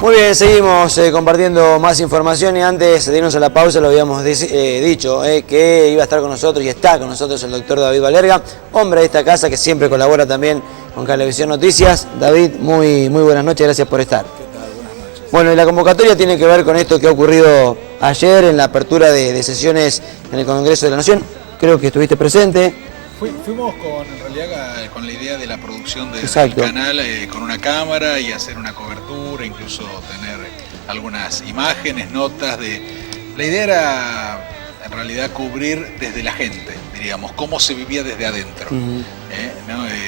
Muy bien, seguimos compartiendo más información y antes de irnos a la pausa lo habíamos dicho que iba a estar con nosotros y está con nosotros el doctor David Valerga, hombre de esta casa que siempre colabora también con Cablevisión Noticias. David, muy buenas noches, gracias por estar. ¿Qué tal? Buenas noches. Bueno, y la convocatoria tiene que ver con esto que ha ocurrido ayer en la apertura de sesiones en el Congreso de la Nación. Creo que estuviste presente. Fuimos en realidad con la idea de la producción del Exacto. canal con una cámara y hacer una cobertura, incluso tener algunas imágenes, notas de... La idea era en realidad cubrir desde la gente, diríamos, cómo se vivía desde adentro. ¿No?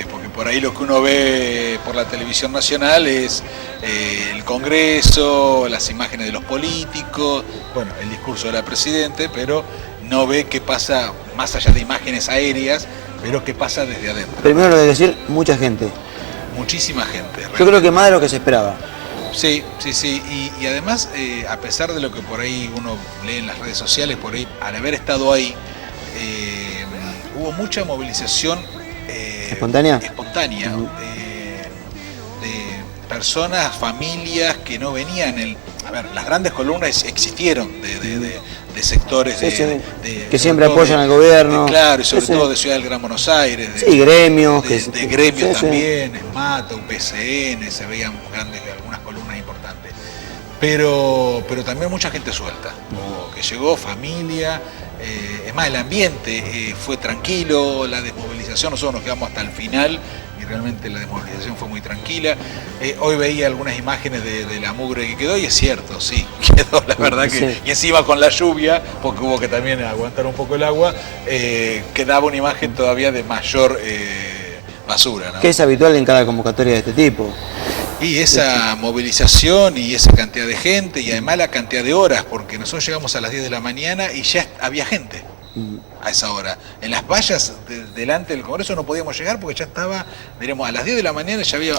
Porque por ahí lo que uno ve por la televisión nacional es el Congreso, las imágenes de los políticos, bueno, el discurso de la Presidente, pero no ve qué pasa más allá de imágenes aéreas, pero qué pasa desde adentro. Primero lo de decir, mucha gente. Muchísima gente. Yo creo que más de lo que se esperaba. Sí. Y además, a pesar de lo que por ahí uno lee en las redes sociales, por ahí, al haber estado ahí, hubo mucha movilización ¿Espontánea? De personas, familias que no venían. A ver, las grandes columnas existieron de sectores que siempre apoyan al gobierno. Claro, y sobre todo de Ciudad del Gran Buenos Aires. Gremios. De gremios también, ESMATA, UPCN, se veían algunas columnas importantes. Pero también mucha gente suelta, que llegó, familia. Es más, el ambiente fue tranquilo, la desmovilización, nosotros nos quedamos hasta el final y realmente la desmovilización fue muy tranquila. Hoy veía algunas imágenes de la mugre que quedó y es cierto, sí, quedó, la verdad que... Sí. Y encima con la lluvia, porque hubo que también aguantar un poco el agua, quedaba una imagen todavía de mayor basura, ¿no? Que es habitual en cada convocatoria de este tipo. Y esa movilización y esa cantidad de gente y además la cantidad de horas, porque nosotros llegamos a las 10 de la mañana y ya había gente a esa hora. En las vallas delante del Congreso no podíamos llegar porque ya estaba, diremos, a las 10 de la mañana ya había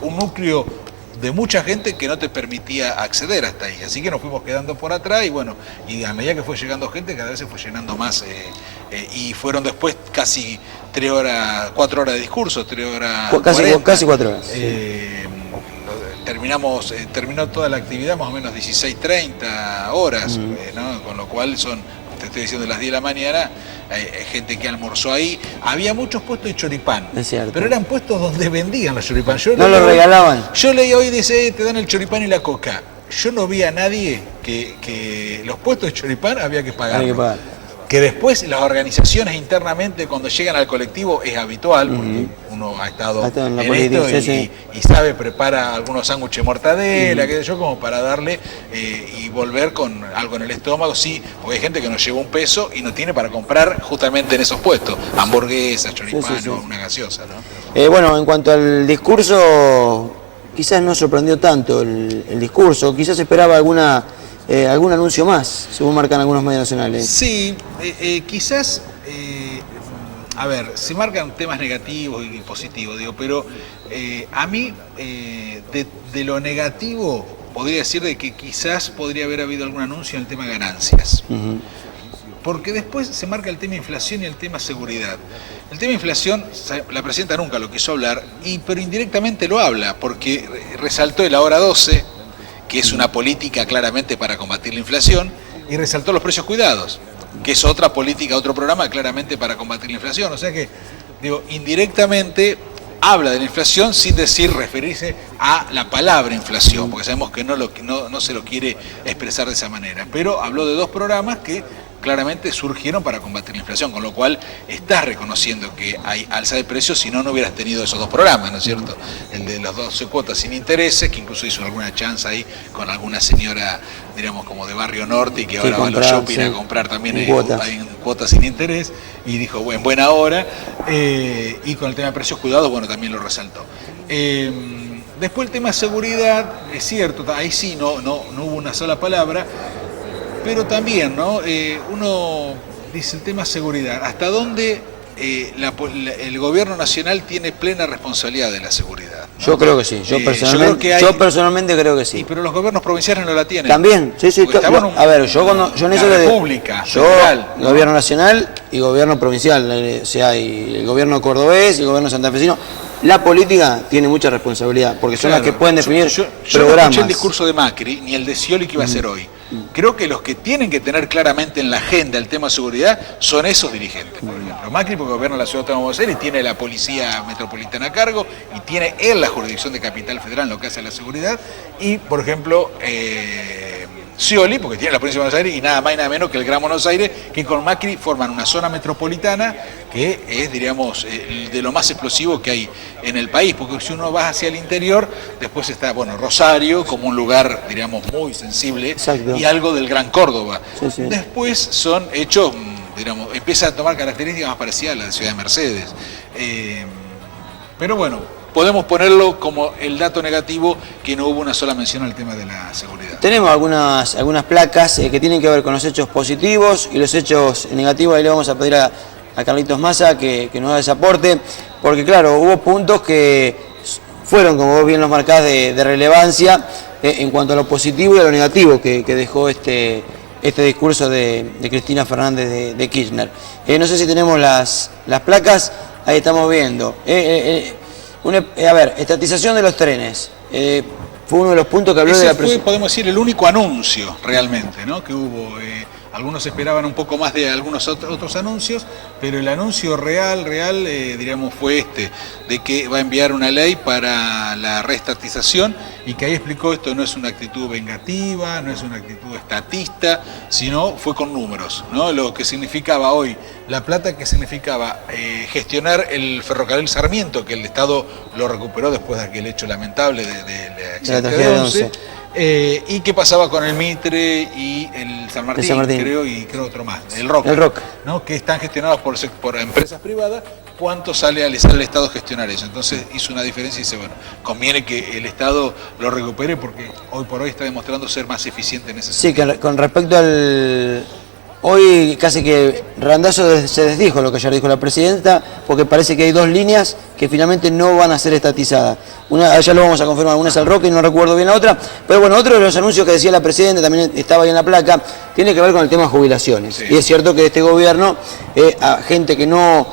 un núcleo de mucha gente que no te permitía acceder hasta ahí. Así que nos fuimos quedando por atrás y bueno, y a medida que fue llegando gente, cada vez se fue llenando más. Y fueron después casi 4 horas de discurso, 3 horas. Casi 4 horas. Terminó toda la actividad más o menos 16:30 horas, ¿no? Con lo cual te estoy diciendo, las 10 de la mañana, hay gente que almorzó ahí. Había muchos puestos de choripán, pero eran puestos donde vendían los choripán. No lo regalaban. Yo leí hoy, dice, te dan el choripán y la coca. Yo no vi a nadie que los puestos de choripán había que pagar. Que después las organizaciones internamente cuando llegan al colectivo es habitual, porque uno ha estado en esto y sabe, prepara algunos sándwiches de mortadela, qué sé yo, como para darle y volver con algo en el estómago, sí, porque hay gente que nos lleva un peso y no tiene para comprar justamente en esos puestos, hamburguesas, choripanes, una gaseosa, ¿no? Bueno, en cuanto al discurso, quizás no sorprendió tanto el discurso, quizás esperaba algún anuncio más, según marcan algunos medios nacionales. Sí, quizás, a ver, se marcan temas negativos y positivos, digo, pero a mí, de lo negativo, podría decir de que quizás podría haber habido algún anuncio en el tema ganancias. Porque después se marca el tema inflación y el tema seguridad. El tema inflación, la presidenta nunca lo quiso hablar, pero indirectamente lo habla, porque resaltó el ahora 12, que es una política claramente para combatir la inflación, y resaltó los precios cuidados, que es otra política, otro programa claramente para combatir la inflación. O sea que, digo, indirectamente habla de la inflación sin referirse a la palabra inflación, porque sabemos que no se lo quiere expresar de esa manera. Pero habló de 2 programas que claramente surgieron para combatir la inflación, con lo cual estás reconociendo que hay alza de precios, si no, no hubieras tenido esos 2 programas, ¿no es cierto? El de las 12 cuotas sin intereses, que incluso hizo alguna chanza ahí con alguna señora, diríamos, como de Barrio Norte, y que ahora va a los shopping a comprar también en cuotas sin interés, y dijo, en buena hora, y con el tema de precios cuidados, bueno, también lo resaltó. Después el tema seguridad, es cierto, ahí sí no hubo una sola palabra, pero también, ¿no? Uno dice el tema seguridad. ¿Hasta dónde el gobierno nacional tiene plena responsabilidad de la seguridad, ¿no? Yo creo que sí. Yo personalmente creo que sí. Y pero los gobiernos provinciales no la tienen. También, sí. A ver, yo en eso República, gobierno nacional y gobierno provincial, o sea, y el gobierno cordobés y el gobierno santafesino. la política tiene mucha responsabilidad, porque son las que pueden definir yo programas. no escuché el discurso de Macri, ni el de Scioli que iba a hacer hoy. Creo que los que tienen que tener claramente en la agenda el tema de seguridad son esos dirigentes. Por ejemplo, Macri porque gobierna la ciudad de Buenos Aires y tiene la policía metropolitana a cargo y tiene él la jurisdicción de Capital Federal en lo que hace a la seguridad. Y, por ejemplo, Scioli, porque tiene la provincia de Buenos Aires y nada más y nada menos que el Gran Buenos Aires, que con Macri forman una zona metropolitana que es, diríamos, de lo más explosivo que hay en el país, porque si uno va hacia el interior, después está, bueno, Rosario como un lugar, diríamos, muy sensible. Exacto. Y algo del Gran Córdoba. Sí, sí. Después son hechos, digamos, empieza a tomar características más parecidas a la ciudad de Mercedes. Pero bueno, podemos ponerlo como el dato negativo que no hubo una sola mención al tema de la seguridad. Tenemos algunas placas que tienen que ver con los hechos positivos y los hechos negativos. Ahí le vamos a pedir a Carlitos Massa que nos haga ese aporte, porque claro, hubo puntos que fueron, como vos bien los marcás, de relevancia en cuanto a lo positivo y a lo negativo que dejó este discurso de Cristina Fernández de Kirchner. No sé si tenemos las placas, ahí estamos viendo. A ver, estatización de los trenes. Fue uno de los puntos que habló de la presidencia. Podemos decir, el único anuncio realmente, ¿no?, que hubo. Algunos esperaban un poco más de algunos otros anuncios, pero el anuncio real, diríamos, fue de que va a enviar una ley para la reestatización y que ahí explicó esto no es una actitud vengativa, no es una actitud estatista, sino fue con números, ¿no? Lo que significaba hoy La Plata, que significaba gestionar el ferrocarril Sarmiento, que el Estado lo recuperó después de aquel hecho lamentable del accidente de 11. ¿Y qué pasaba con el Mitre y el San Martín, creo otro más, el ROC, ¿no?, que están gestionados por empresas privadas? ¿Cuánto le sale al Estado gestionar eso? Entonces hizo una diferencia y dice, bueno, conviene que el Estado lo recupere porque hoy por hoy está demostrando ser más eficiente en ese sentido. Sí, con respecto al... Hoy casi que Randazzo se desdijo lo que ayer dijo la presidenta, porque parece que hay dos líneas que finalmente no van a ser estatizadas. Una, ya lo vamos a confirmar, una es el Roque y no recuerdo bien la otra, pero bueno, otro de los anuncios que decía la presidenta, también estaba ahí en la placa, tiene que ver con el tema de jubilaciones. Sí. Y es cierto que este gobierno, a gente que no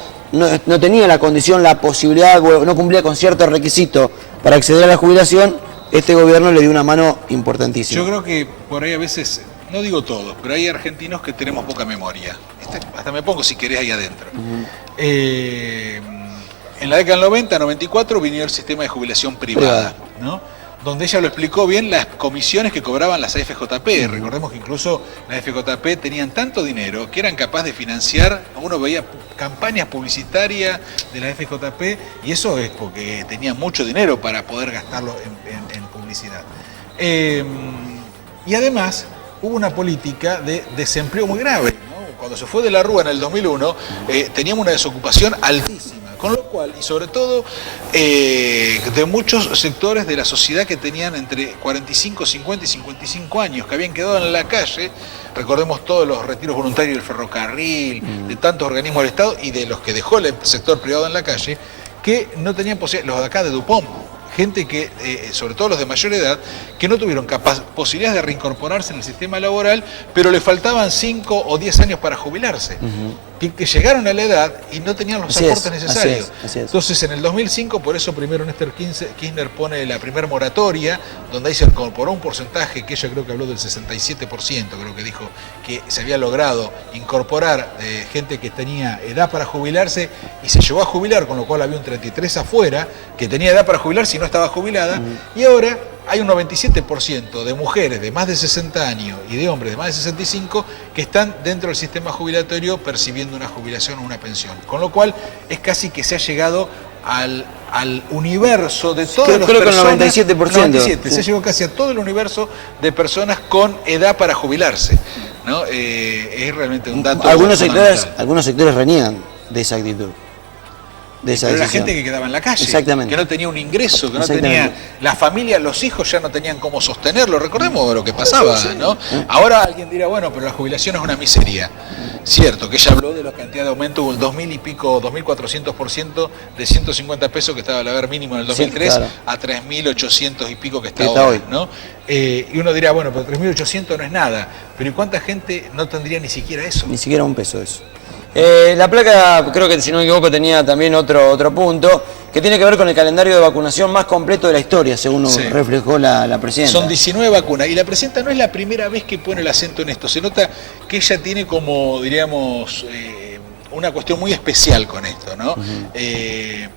tenía la condición, la posibilidad, no cumplía con ciertos requisitos para acceder a la jubilación, este gobierno le dio una mano importantísima. Yo creo que por ahí a veces... No digo todos, pero hay argentinos que tenemos poca memoria. Hasta me pongo, si querés, ahí adentro. En la década del 90, 94, vino el sistema de jubilación privada, ¿no?, donde ella lo explicó bien, las comisiones que cobraban las AFJP. Recordemos que incluso las AFJP tenían tanto dinero que eran capaces de financiar, uno veía campañas publicitarias de las AFJP, y eso es porque tenían mucho dinero para poder gastarlo en publicidad. Y además... hubo una política de desempleo muy grave, ¿no? Cuando se fue de la Rúa en el 2001, teníamos una desocupación altísima, con lo cual, y sobre todo de muchos sectores de la sociedad que tenían entre 45, 50 y 55 años, que habían quedado en la calle. Recordemos todos los retiros voluntarios del ferrocarril, de tantos organismos del Estado y de los que dejó el sector privado en la calle, que no tenían posibilidad, los de acá de Dupont, gente que, sobre todo los de mayor edad, que no tuvieron posibilidades de reincorporarse en el sistema laboral, pero le faltaban 5 o 10 años para jubilarse. Que llegaron a la edad y no tenían los aportes necesarios. Así es. Entonces, en el 2005, por eso primero Néstor Kirchner pone la primera moratoria, donde ahí se incorporó un porcentaje, que ella creo que habló del 67%, creo que dijo que se había logrado incorporar gente que tenía edad para jubilarse y se llegó a jubilar, con lo cual había un 33 afuera que tenía edad para jubilarse y no estaba jubilada, y ahora hay un 97% de mujeres de más de 60 años y de hombres de más de 65 que están dentro del sistema jubilatorio percibiendo una jubilación o una pensión. Con lo cual es casi que se ha llegado al universo de todas las personas. Creo que el 97%. Se llegó casi a todo el universo de personas con edad para jubilarse, ¿no? Es realmente un dato. Algunos sectores reniegan de esa actitud. Pero la gente que quedaba en la calle, que no tenía un ingreso, que no tenía la familia, los hijos ya no tenían cómo sostenerlo. Recordemos lo que pasaba, ¿no? Ahora alguien dirá, bueno, pero la jubilación es una miseria. Cierto, que ella habló de la cantidad de aumento, hubo el 2000 y pico, 2400% de 150 pesos que estaba el haber mínimo en el 2003, sí, claro, a 3800 y pico que está hoy, ¿no? Y uno dirá, bueno, pero 3800 no es nada, pero ¿y cuánta gente no tendría ni siquiera eso? Ni siquiera un peso de eso. La placa, creo que si no me equivoco, tenía también otro punto, que tiene que ver con el calendario de vacunación más completo de la historia, según reflejó la presidenta. Son 19 vacunas, y la presidenta no es la primera vez que pone el acento en esto. Se nota que ella tiene como, diríamos, una cuestión muy especial con esto, ¿no?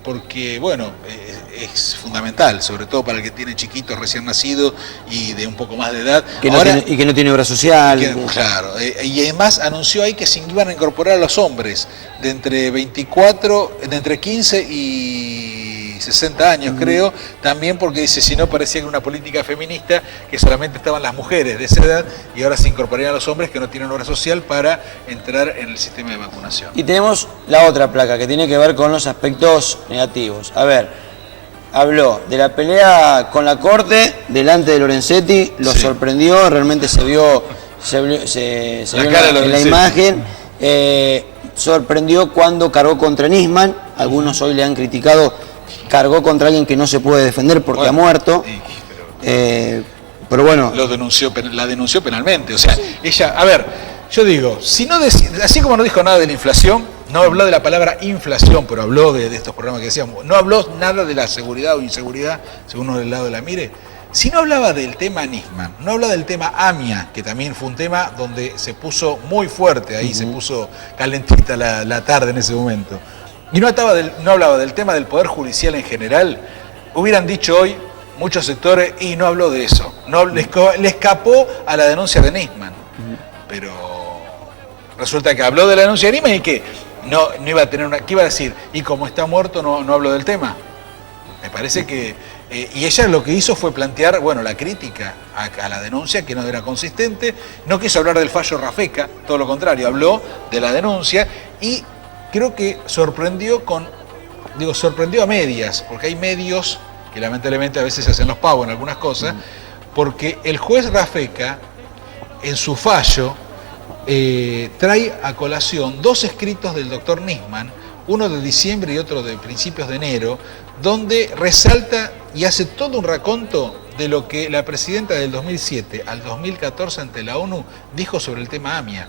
Porque, bueno, es fundamental, sobre todo para el que tiene chiquitos recién nacidos y de un poco más de edad. Y que no tiene obra social. Claro, y además anunció ahí que se iban a incorporar a los hombres de entre 15 y 60 años, creo, también porque dice, si no parecía que una política feminista, que solamente estaban las mujeres de esa edad, y ahora se incorporarían a los hombres que no tienen obra social para entrar en el sistema de vacunación. Y tenemos la otra placa, que tiene que ver con los aspectos negativos. A ver, habló de la pelea con la Corte delante de Lorenzetti, lo sorprendió, realmente se vio en la imagen, sorprendió cuando cargó contra Nisman, algunos hoy le han criticado, cargó contra alguien que no se puede defender porque ha muerto, pero bueno. La denunció penalmente, o sea, ella, a ver, yo digo, si no así como no dijo nada de la inflación, no habló de la palabra inflación, pero habló de estos programas que decíamos, no habló nada de la seguridad o inseguridad, según uno del lado de la mire. Si no hablaba del tema Nisman, no hablaba del tema AMIA, que también fue un tema donde se puso muy fuerte, ahí se puso calentita la tarde en ese momento, y no hablaba del tema del Poder Judicial en general, hubieran dicho hoy muchos sectores, y no habló de eso, le escapó a la denuncia de Nisman, pero resulta que habló de la denuncia de Nisman y que no iba a tener ¿qué iba a decir? Y como está muerto no habló del tema. Me parece que... y ella lo que hizo fue plantear, bueno, la crítica a la denuncia, que no era consistente, no quiso hablar del fallo Rafeca, todo lo contrario, habló de la denuncia y creo que sorprendió a medias, porque hay medios que lamentablemente a veces se hacen los pavos en algunas cosas, porque el juez Rafeca, en su fallo, trae a colación dos escritos del doctor Nisman, uno de diciembre y otro de principios de enero, donde resalta y hace todo un raconto de lo que la presidenta del 2007 al 2014 ante la ONU dijo sobre el tema AMIA,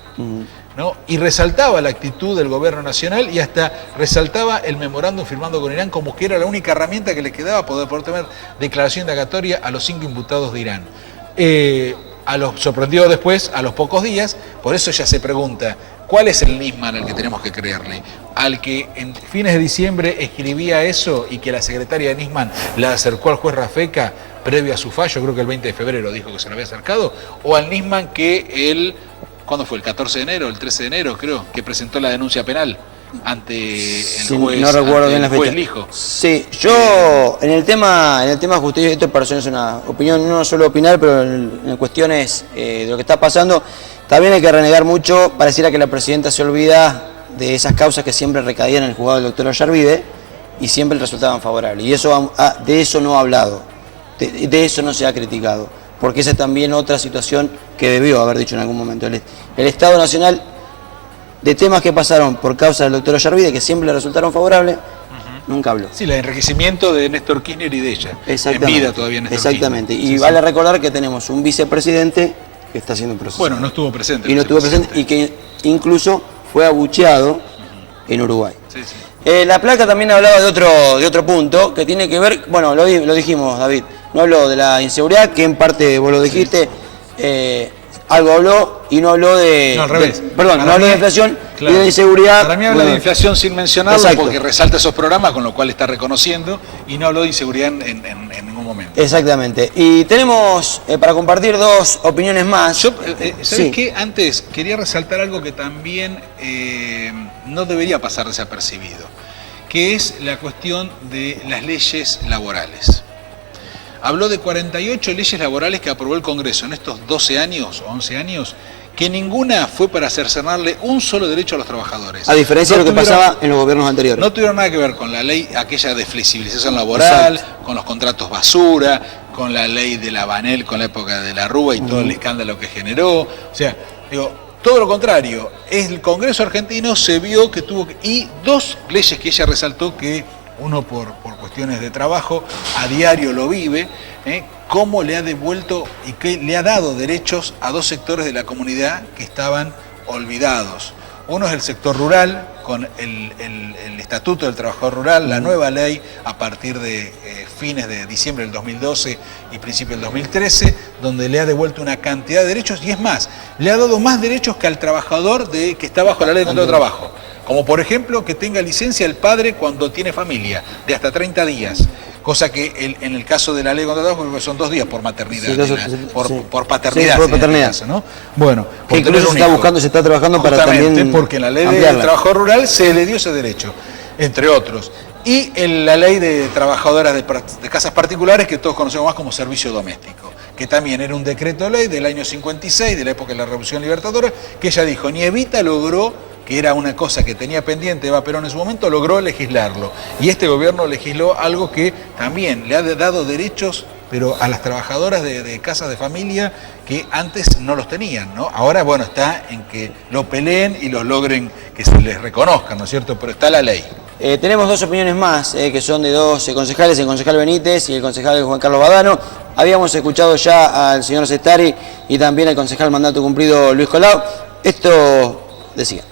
¿no? Y resaltaba la actitud del gobierno nacional y hasta resaltaba el memorándum firmado con Irán como que era la única herramienta que le quedaba para poder tener declaración indagatoria a los 5 imputados de Irán. Sorprendió después, a los pocos días, por eso ella se pregunta, ¿cuál es el Nisman al que tenemos que creerle? ¿Al que en fines de diciembre escribía eso y que la secretaria de Nisman la acercó al juez Rafeca previo a su fallo, creo que el 20 de febrero dijo que se lo había acercado? ¿O al Nisman que ¿cuándo fue? ¿El 14 de enero? ¿El 13 de enero, creo? Que presentó la denuncia penal ante el juez, no recuerdo bien la fecha. Lijo. Sí, yo en el tema justicia, esto para es una opinión, no suelo opinar, pero en cuestiones de lo que está pasando, también hay que renegar mucho. Pareciera que la presidenta se olvida de esas causas que siempre recaían en el juzgado del doctor Ollarvide y siempre resultaban favorables. Y de eso no ha hablado, de eso no se ha criticado, porque esa es también otra situación que debió haber dicho en algún momento. El Estado Nacional, de temas que pasaron por causa del doctor Ollarvide, que siempre le resultaron favorables, nunca habló. Sí, el enriquecimiento de Néstor Kirchner y de ella. En vida todavía Néstor Exactamente. Kirchner. Y vale recordar que tenemos un vicepresidente que está haciendo un proceso. Bueno, no estuvo presente. Y no estuvo presente y que incluso fue abucheado en Uruguay. Sí, sí. La placa también hablaba de otro punto que tiene que ver, bueno, lo dijimos, David, no habló de la inseguridad, que en parte vos lo dijiste, algo habló y no habló de... No, al revés. No habló de inflación y de inseguridad. Para mí habla de inflación sin mencionarlo, porque resalta esos programas, con lo cual está reconociendo, y no habló de inseguridad en ningún momento. Exactamente. Y tenemos para compartir dos opiniones más. ¿Sabes qué? Antes quería resaltar algo que también no debería pasar desapercibido, que es la cuestión de las leyes laborales. Habló de 48 leyes laborales que aprobó el Congreso en estos 12 años o 11 años, que ninguna fue para cercenarle un solo derecho a los trabajadores. A diferencia de lo que pasaba en los gobiernos anteriores. No tuvieron nada que ver con la ley aquella de flexibilización laboral, con los contratos basura, con la ley de la Banel, con la época de la Rúa y todo el escándalo que generó. O sea, todo lo contrario. El Congreso argentino se vio que y dos leyes que ella resaltó que uno por cuestiones de trabajo, a diario lo vive, cómo le ha devuelto y que le ha dado derechos a dos sectores de la comunidad que estaban olvidados. Uno es el sector rural, con el Estatuto del Trabajador Rural, la nueva ley a partir de fines de diciembre del 2012 y principios del 2013, donde le ha devuelto una cantidad de derechos, y es más, le ha dado más derechos que al trabajador que está bajo la ley de contrato de trabajo. Como por ejemplo que tenga licencia el padre cuando tiene familia, de hasta 30 días. Cosa que en el caso de la ley de contrato de trabajo son 2 días por maternidad, por paternidad. Sí, por paternidad. Caso, ¿no? Bueno, que incluso se está buscando, se está trabajando para también porque en la ley ampliarla. de trabajo rural se le dio ese derecho, entre otros. Y en la ley de trabajadoras de casas particulares, que todos conocemos más como servicio doméstico, que también era un decreto ley del año 56, de la época de la Revolución Libertadora, que ella dijo, ni Evita logró, que era una cosa que tenía pendiente Eva Perón en su momento, logró legislarlo. Y este gobierno legisló algo que también le ha dado derechos, pero a las trabajadoras de casas de familia que antes no los tenían, ¿no? Ahora, bueno, está en que lo peleen y los logren que se les reconozcan, ¿no es cierto? Pero está la ley. Tenemos 2 opiniones más, que son de 2 concejales, el concejal Benítez y el concejal Juan Carlos Badano. Habíamos escuchado ya al señor Sestari y también al concejal mandato cumplido Luis Colau. Esto decía.